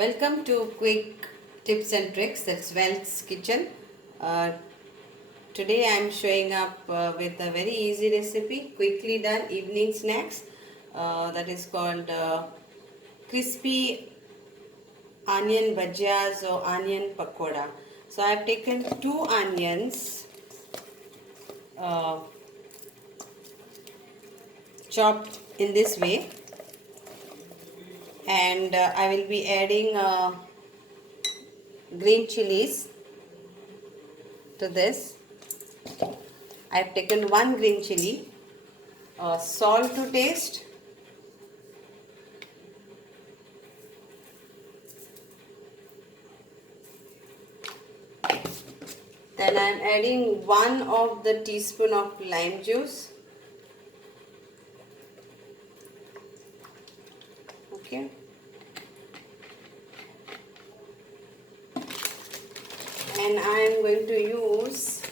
Welcome to Quick Tips and Tricks. That's Welt's Kitchen. Uh, Today I am showing up with a very easy recipe, quickly done evening snacks. That is called crispy onion bhajiyas or onion pakoda. So I have taken 2 onions, uh, chopped in this way, and I will be adding green chilies to this. I have taken 1 green chili, salt to taste, then I am adding 1 of the teaspoon of lime juice. Okay. And I am going to use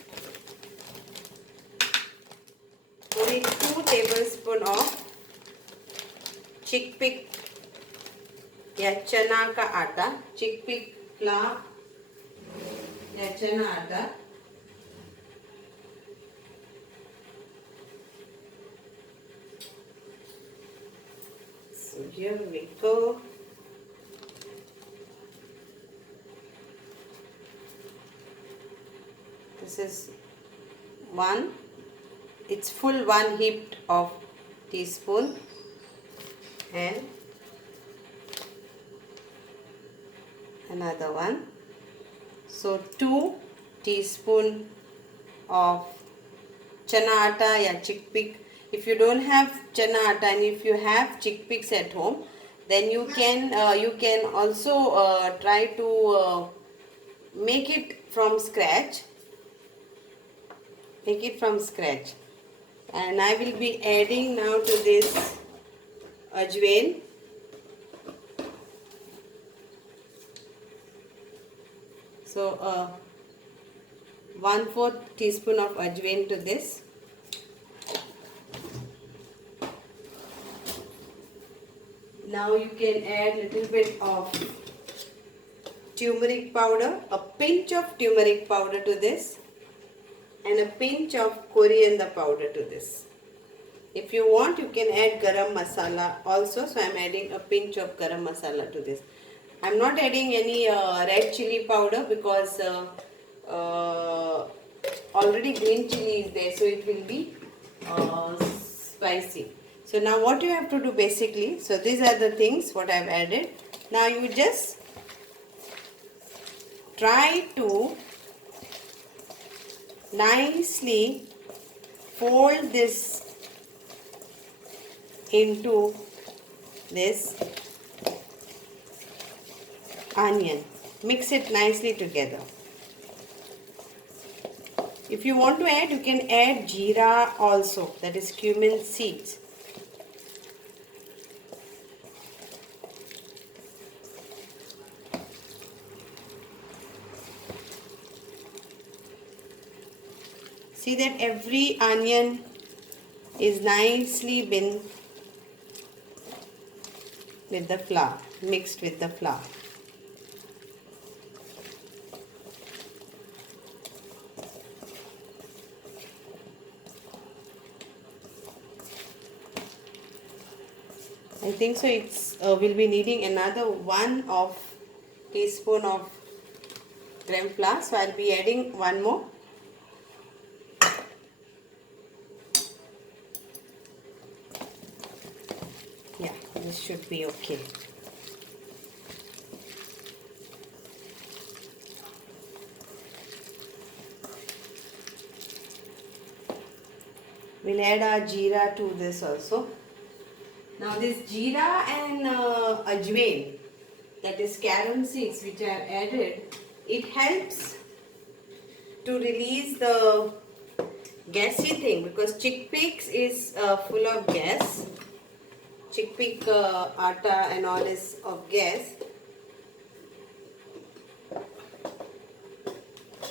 only 2 tablespoons of chickpea या चना का आटा, chickpea flour या चना आटा. So here we go. This is one. It's full 1 heaped of teaspoon, and another one. So 2 teaspoon of chana atta ya chickpea. If you don't have chana atta and if you have chickpeas at home, then you can also try to make it from scratch. Make it from scratch. And I will be adding now to this ajwain. So 1/4 teaspoon of ajwain to this. Now you can add little bit of turmeric powder, a pinch of turmeric powder to this, and a pinch of coriander powder to this. If you want, you can add garam masala also. So I am adding a pinch of garam masala to this. I am not adding any red chili powder because already green chili is there, so it will be spicy. So now what you have to do basically, so these are the things what I have added. Now you just try to nicely fold this into this onion. Mix it nicely together. If you want to add, you can add jeera also, that is cumin seeds. See that every onion is nicely been with the flour, mixed with the flour. I think so it's will be needing another 1 of teaspoon of gram flour, so I'll be adding 1 more. Yeah, this should be okay. We'll add our jeera to this also. Now this jeera and ajwain, that is carom seeds which I have added, it helps to release the gassy thing because chickpeas is full of gas. Chickpea atta and all is of gas.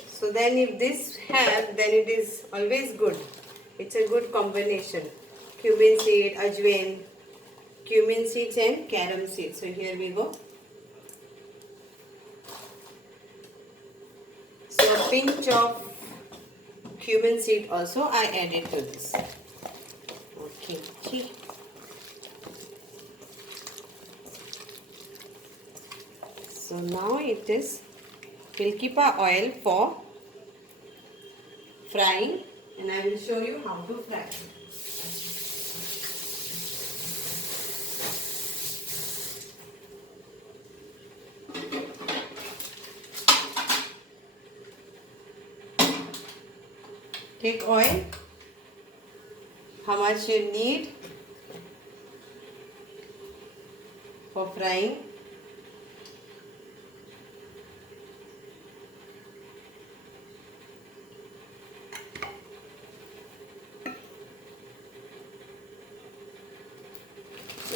So then if this have, then it is always good. It's a good combination. Cumin seed, ajwain, cumin seeds and carom seeds. So here we go. pinch of cumin seed also I added to this. Okay. So now it is, we'll keep our oil for frying, and I will show you how to fry. Take oil, how much you need for frying.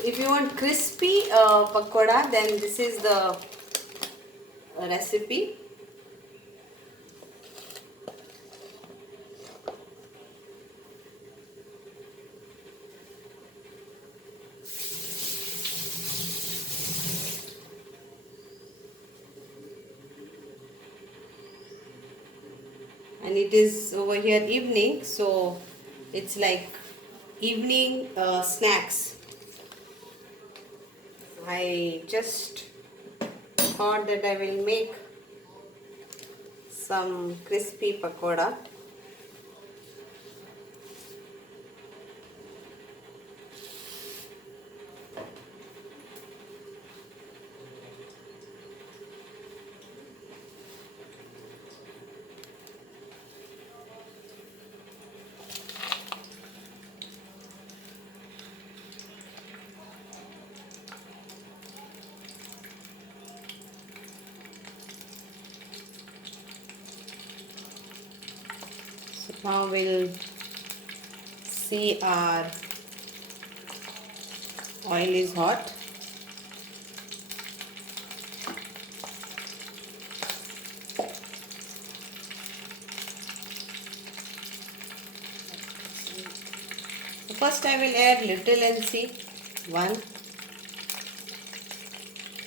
If you want crispy pakoda, then this is the recipe. And it is over here evening, so it's like evening snacks. I just thought that I will make some crispy pakoda. Now we'll see our oil is hot. First I will add little and see. 1.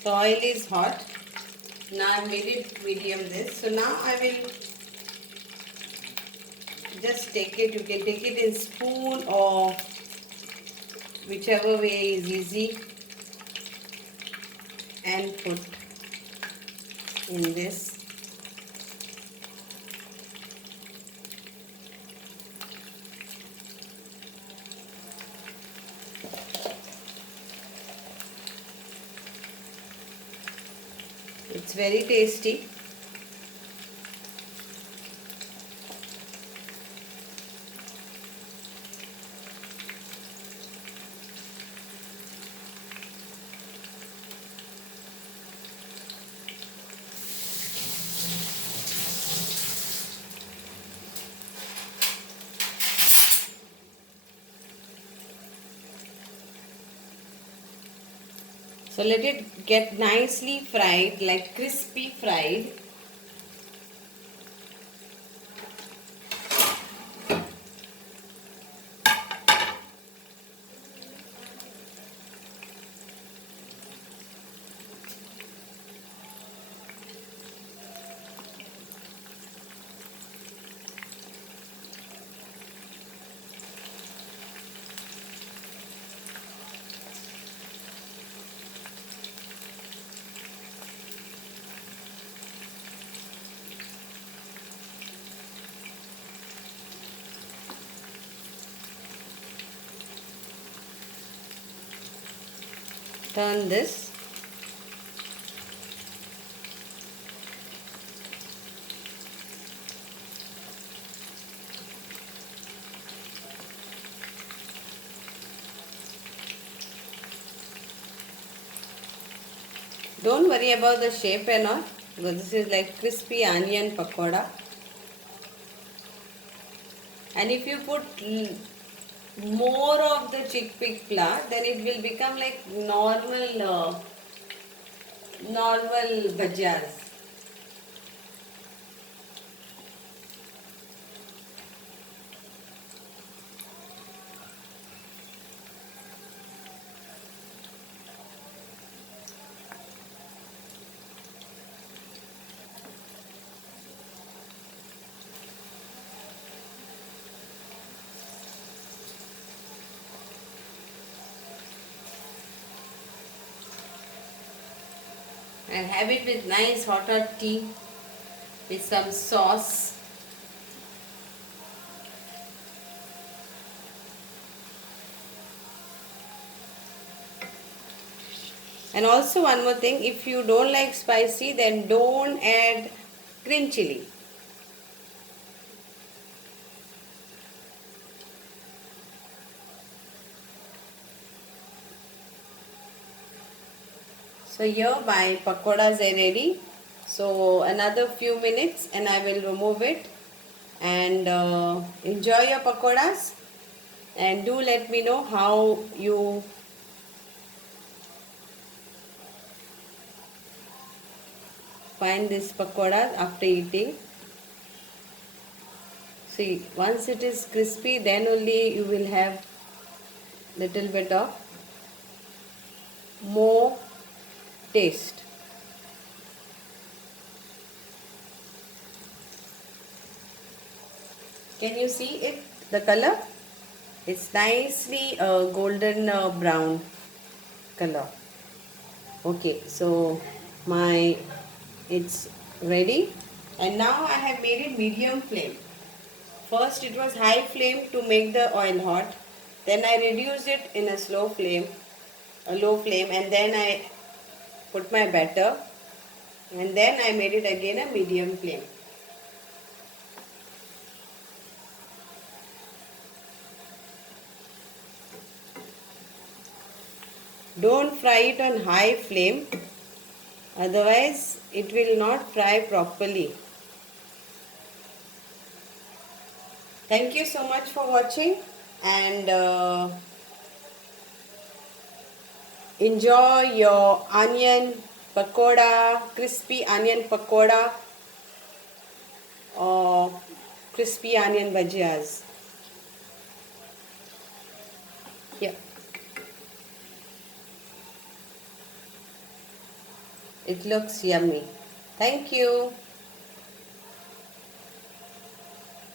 The oil is hot. Now I made it medium this. So now I will just take it. You can take it in spoon or whichever way is easy, and put in this. It's very tasty. So let it get nicely fried, like crispy fried. Turn this. Don't worry about the shape and all, because this is like crispy onion pakoda. And if you put more of the chickpea flour, then it will become like normal bhajiyas. and have it with nice hot tea with some sauce. And also one more thing, if you don't like spicy, then don't add green chili. So here my pakoras are ready. So another few minutes and I will remove it. And enjoy your pakoras. And do let me know how you find this pakoras after eating. See, once it is crispy, then only you will have little bit of more taste. Can you see it? The color? It's nicely golden brown color. Okay, so my it's ready, and now I have made it medium flame. First it was high flame to make the oil hot. Then I reduced it in a low flame, and then I put my batter, and then I made it again a medium flame. Don't fry it on high flame, otherwise it will not fry properly. Thank you so much for watching, and enjoy your onion pakoda, crispy onion pakoda or crispy onion bhajiyas. Yeah, it looks yummy. Thank you.